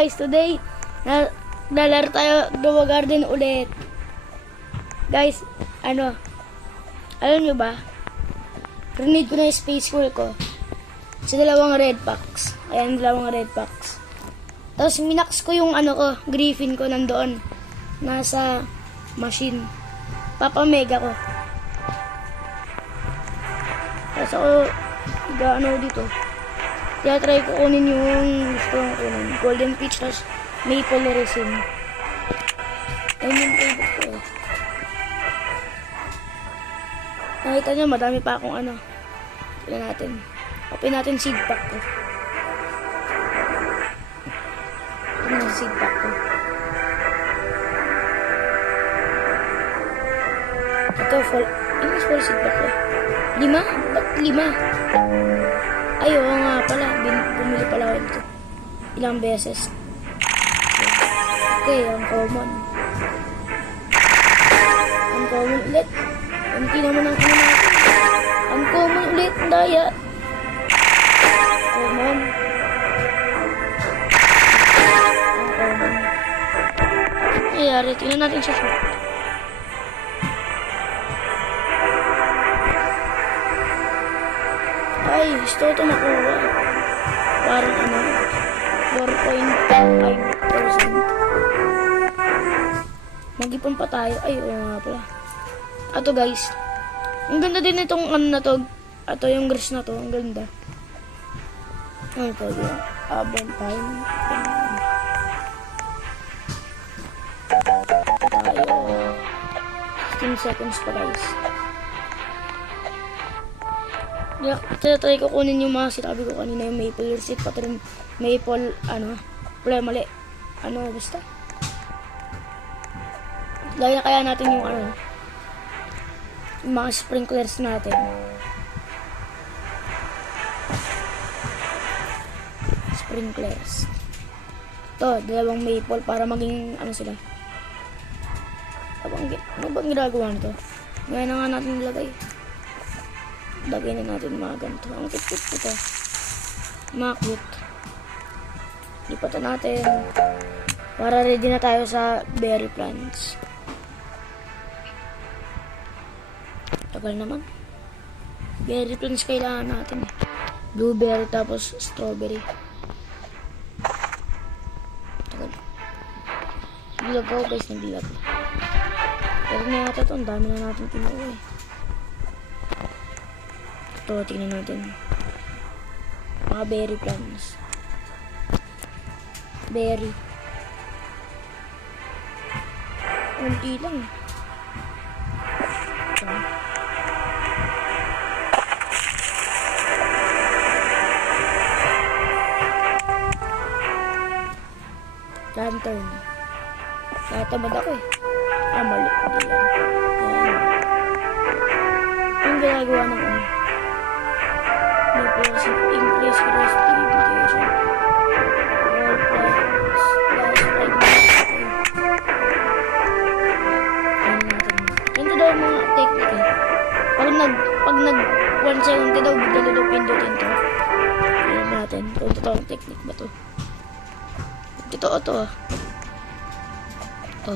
guys, today lalaro tayo Duo Garden ulit. Guys, alam nyo ba? Renade ko na yung space pool ko sa dalawang red packs. Ayan, dalawang red packs. Tapos minax ko yung Griffin ko nandoon. Nasa machine. Papamega ko. Tapos ako, dito. Kaya try ko kunin yung gusto kong kunin. Golden Peach, tapos Maple Resin. Ayun yung favorite ko. Nakita nyo, madami pa akong Tignan natin. Open natin seed pack ko. Ito na seed pack ko. Ito, ano is full seed pack ko? 5? Ba't 5? Ay, oo nga pala. Bumili pala ako ito. Ilang beses. Okay, ang common. Ang common ulit. Hindi naman ang kunin natin. Ang common ulit. Daya. Common. Ang common. Ayari. Tingnan natin siya. Ay, gusto ito makuha. Parang 4.5%. Mag-ipon pa tayo. Ay, oo nga pala. Ato guys. Ang ganda din itong na to. Ato yung grass na to. Ang ganda. Ano to? Aventine. Tayo. 15 seconds pa guys. Try ko kunin yung mga sinabi ko kanina, yung maple receipt, pati rin maple, mali. Basta. Lagyan na kaya natin yung yung mga sprinklers natin. Sprinklers. Ito, dalawang maple para maging, sila. Ano bang ginagawa nito? Ngayon na nga natin nilagay. Lagay na natin mga ganito. Ang cute nito. Mga cute. Lipatan natin. Para ready na tayo sa berry plants. Tagal naman. Berry plants kailangan natin. Blueberry tapos strawberry. Tagal. Nagdilag ako guys. Nagdilag. Pero na yata ito. Ang dami na natin pinuha eh. Ito, tingnan natin. Mga berry plants. Berry. Unti lang. Ito. Lantern. Natamad ako eh. Mali. Hindi lang. Ayan. Ang ginagawa ng increase precipitation. Ganito daw mga technique eh. Pag nag 1 second ka daw, bigla daw pindutin to. Ayan natin. Kung totoong technique ba to? Totoo to ah. Ito.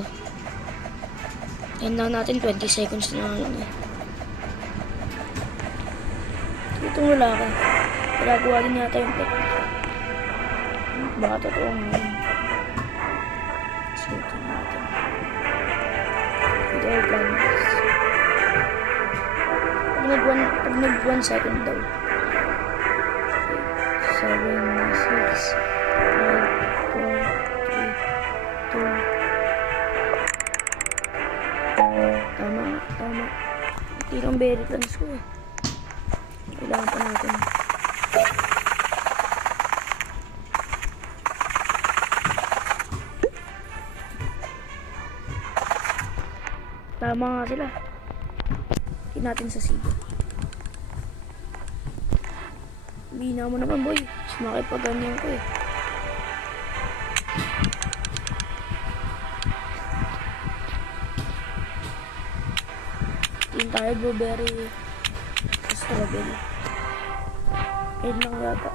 Ayan lang natin, 20 seconds na lang eh. Itong lalaki. Ginagawa din yata yung technique. Baka totoo ngayon. Sutin natin. Ito ay plants. Pag nag 1 second daw. 7, 6, 5, 4, 3, 2. Tama. Ilang berry plants ko eh. Kailangan pa natin. Tama nga sila. Hindi natin sa sibo. Bina mo naman boy. Sumakay pa ganyan ko eh. Tingin tayo blueberry. Strawberry. Ayun lang yata.